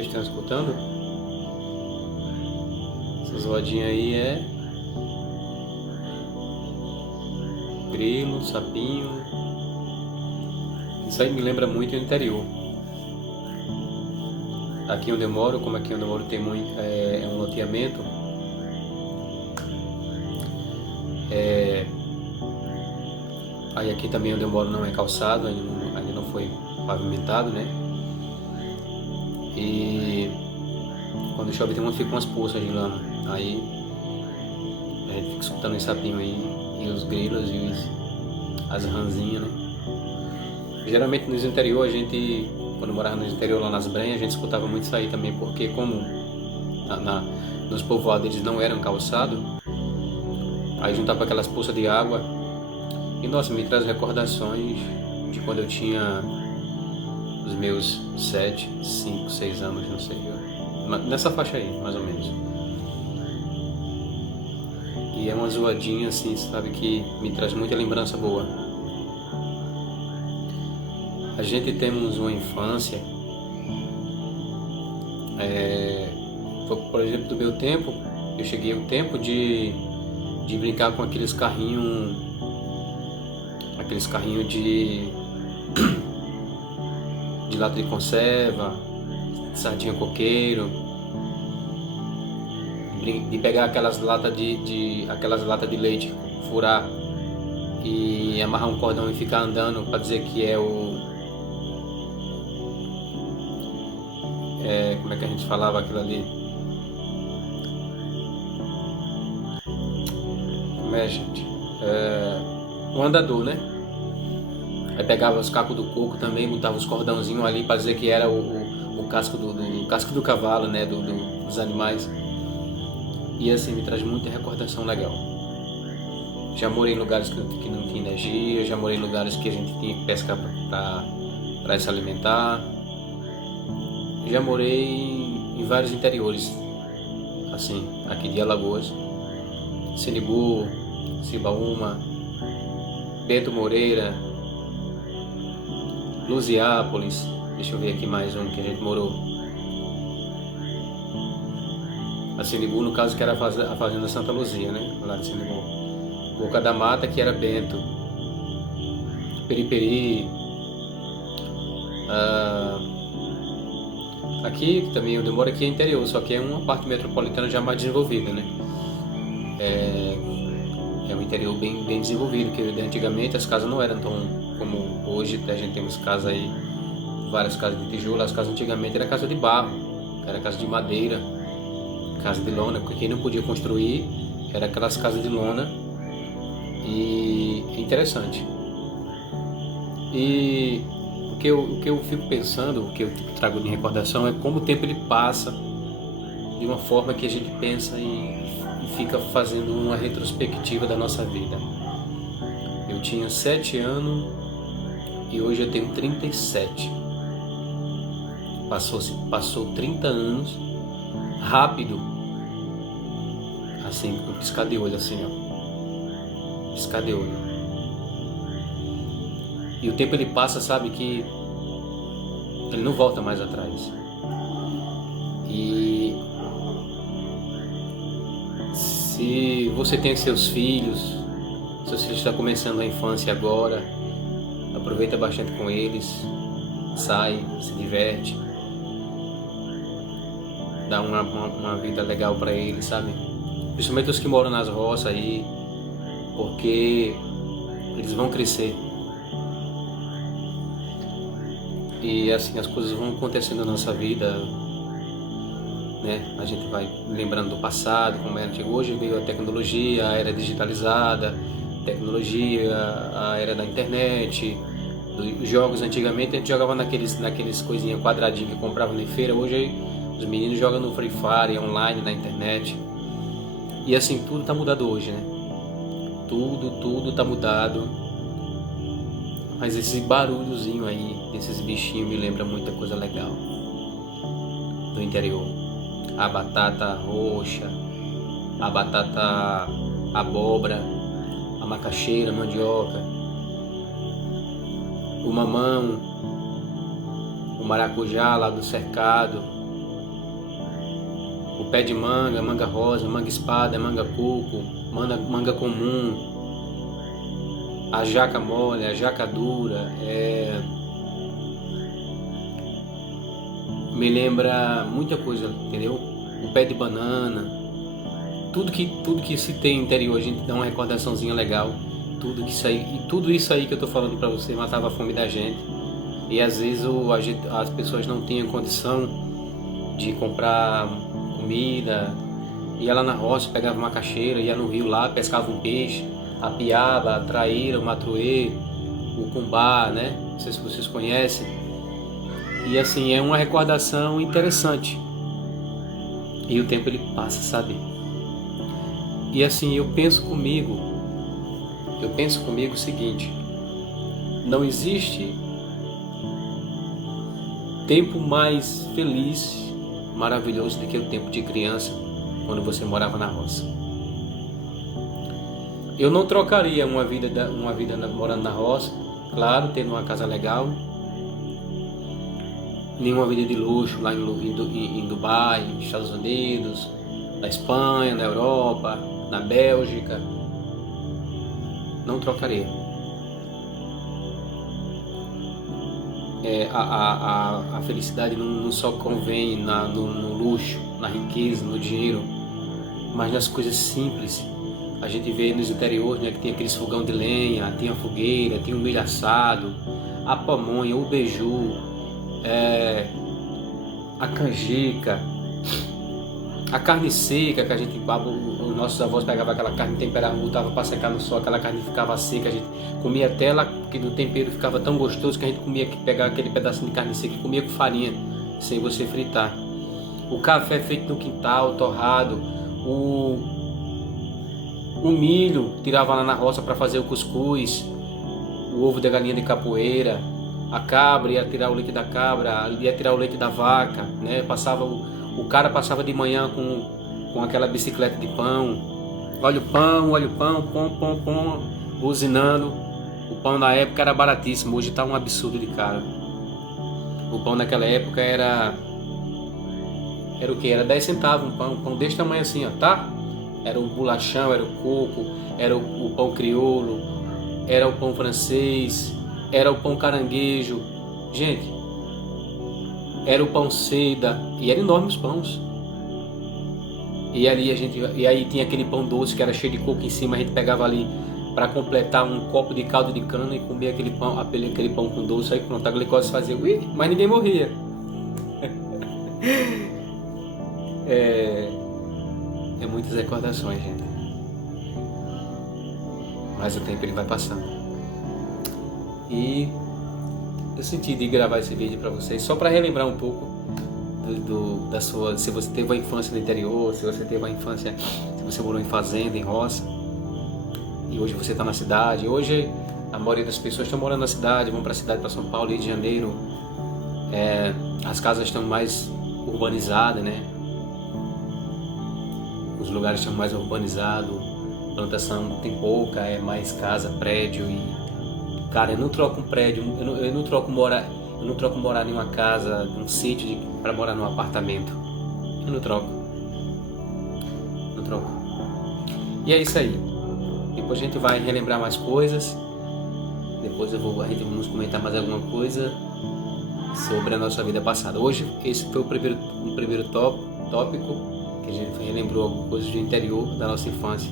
Vocês estão escutando? Essa zoadinha aí é grilo, sapinho. Isso aí me lembra muito o interior. Aqui onde eu moro, como aqui onde eu moro tem muito, é um loteamento, aí aqui também onde eu moro não é calçado, ainda não foi pavimentado, né? E quando chove ficam umas poças de lama. Aí a gente fica escutando os sapinhos aí, e os grilos e as ranzinhas, né? Geralmente nos interior, quando morava no interior lá nas Brenhas, a gente escutava muito isso aí também, porque como nos povoados eles não eram calçados, aí juntava aquelas poças de água, e nossa, me traz recordações de quando eu tinha os meus 7, 5, 6 anos, não sei, nessa faixa aí, mais ou menos. E é uma zoadinha assim, sabe, que me traz muita lembrança boa. A gente temos uma infância, por exemplo, do meu tempo, eu cheguei ao tempo de brincar com aqueles carrinhos de lata de conserva, sardinha coqueiro, de pegar aquelas latas de leite, furar e amarrar um cordão e ficar andando para dizer que é como é que a gente falava aquilo ali? Como é, gente? Um andador, né? Aí pegava os cacos do coco também, botava os cordãozinhos ali para dizer que era o casco do cavalo, né? Dos animais. E assim, me traz muita recordação legal. Já morei em lugares que não tinha energia, já morei em lugares que a gente tinha que pescar para se alimentar. Já morei em vários interiores, assim, aqui de Alagoas, Sinibu, Cibaúma, Bento Moreira, Luziápolis, deixa eu ver aqui mais um que a gente morou. A Sinibu, no caso, que era a Fazenda Santa Luzia, né, lá de Sinibu. Boca da Mata, que era Bento, Periperi, aqui também onde eu moro aqui é interior, só que é uma parte metropolitana já mais desenvolvida, né? É um interior bem desenvolvido, que antigamente as casas não eram tão como hoje. A gente tem casas aí, várias casas de tijolo. As casas antigamente era casa de barro, era casa de madeira, casa de lona, porque quem não podia construir era aquelas casas de lona. E é interessante. E o que eu fico pensando, o que eu trago de recordação é como o tempo ele passa de uma forma que a gente pensa e fica fazendo uma retrospectiva da nossa vida. Eu tinha 7 anos e hoje eu tenho 37. Passou 30 anos rápido, assim, com piscar de olho, assim, ó, piscar de olho. E o tempo ele passa, sabe, que ele não volta mais atrás. E se você tem seus filhos estão começando a infância agora, aproveita bastante com eles, sai, se diverte, dá uma vida legal para eles, sabe? Principalmente os que moram nas roças aí, porque eles vão crescer. E assim as coisas vão acontecendo na nossa vida, né? A gente vai lembrando do passado, como era antigo. Hoje veio a tecnologia, a era digitalizada, a era da internet, dos jogos. Antigamente a gente jogava naqueles coisinhas quadradinhos que comprava na feira. Hoje os meninos jogam no Free Fire, online, na internet. E assim, tudo tá mudado hoje, né? Tudo tá mudado. Mas esse barulhozinho aí, desses bichinhos, me lembra muita coisa legal do interior. A batata roxa, a batata abóbora, a macaxeira, a mandioca, o mamão, o maracujá lá do cercado, pé de manga, manga rosa, manga espada, manga coco, manga comum, a jaca mole, a jaca dura, me lembra muita coisa, entendeu? O pé de banana, tudo que se tem no interior, a gente dá uma recordaçãozinha legal. Tudo isso aí que eu tô falando para você matava a fome da gente. E às vezes as pessoas não tinham condição de comprar comida, ia lá na roça, pegava uma macaxeira, ia no rio lá, pescava um peixe, a piaba, a traíra, o matruê, o cumbá, né? Não sei se vocês conhecem. E assim, é uma recordação interessante. E o tempo ele passa, sabe? E assim, eu penso comigo o seguinte: não existe tempo mais feliz, maravilhoso do que o tempo de criança, quando você morava na roça. Eu não trocaria uma vida morando na roça, claro, tendo uma casa legal, nenhuma vida de luxo lá em Dubai, nos Estados Unidos, na Espanha, na Europa, na Bélgica. Não trocaria. A felicidade não só convém no luxo, na riqueza, no dinheiro, mas nas coisas simples. A gente vê nos interiores, né, que tem aqueles fogão de lenha, tem a fogueira, tem o milho assado, a pamonha, o beiju, a canjica, a carne seca que a gente, os nossos avós pegavam aquela carne, temperavam, botavam para secar no sol, aquela carne ficava seca, a gente comia até ela, porque do tempero ficava tão gostoso que a gente comia, pegava aquele pedacinho de carne seca e comia com farinha, sem você fritar. O café feito no quintal, torrado, o milho, tirava lá na roça para fazer o cuscuz, o ovo da galinha de capoeira, a cabra, ia tirar o leite da cabra, ia tirar o leite da vaca, né? O cara passava de manhã com aquela bicicleta de pão, olha o pão, pão, buzinando. O pão na época era baratíssimo, hoje está um absurdo de caro. O pão naquela época era o que? Era 10 centavos um pão desse tamanho assim, ó, tá? Era o bolachão, era o coco, era o pão crioulo, era o pão francês, era o pão caranguejo. Gente, era o pão seda, e eram enormes os pães. E aí tinha aquele pão doce que era cheio de coco em cima, a gente pegava ali para completar um copo de caldo de cana e comia aquele pão com doce, aí pronto, a glicose fazia, mas ninguém morria. É muitas recordações, gente. Mas o tempo ele vai passando. E eu senti de gravar esse vídeo para vocês só para relembrar um pouco da sua, se você teve uma infância no interior, se você teve uma infância, se você morou em fazenda, em roça, e hoje você está na cidade. Hoje a maioria das pessoas estão morando na cidade, vão para a cidade, para São Paulo, Rio de Janeiro. As casas estão mais urbanizadas, né? Os lugares estão mais urbanizados, plantação tem pouca, é mais casa, prédio. E cara, eu não troco um prédio, eu não troco morar em uma casa, num sítio para morar num apartamento. Eu não troco. E é isso aí. Depois a gente vai relembrar mais coisas. Depois a gente vamos comentar mais alguma coisa sobre a nossa vida passada. Hoje esse foi o primeiro tópico que a gente relembrou algumas coisas do interior da nossa infância.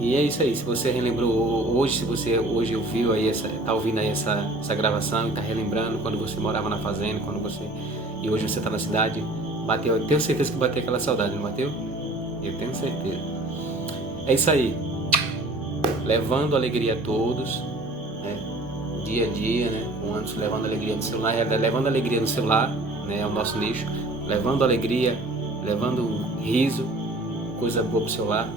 E é isso aí. Se você relembrou hoje, se você hoje ouviu aí tá ouvindo aí essa gravação e tá relembrando quando você morava na fazenda, e hoje você tá na cidade, bateu, eu tenho certeza que bateu aquela saudade, não bateu? Eu tenho certeza. É isso aí. Levando alegria a todos, né? Dia a dia, né? Com anos levando alegria no celular, levando alegria no celular, né? É o nosso nicho. Levando alegria, levando riso, coisa boa pro celular.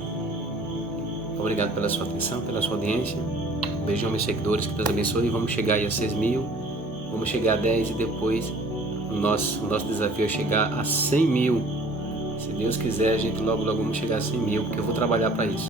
Obrigado pela sua atenção, pela sua audiência. Um beijão, meus seguidores, que Deus abençoe. Vamos chegar aí a 6.000, vamos chegar a 10 e depois o nosso desafio é chegar a 100.000. Se Deus quiser, a gente logo vamos chegar a 100.000, porque eu vou trabalhar para isso.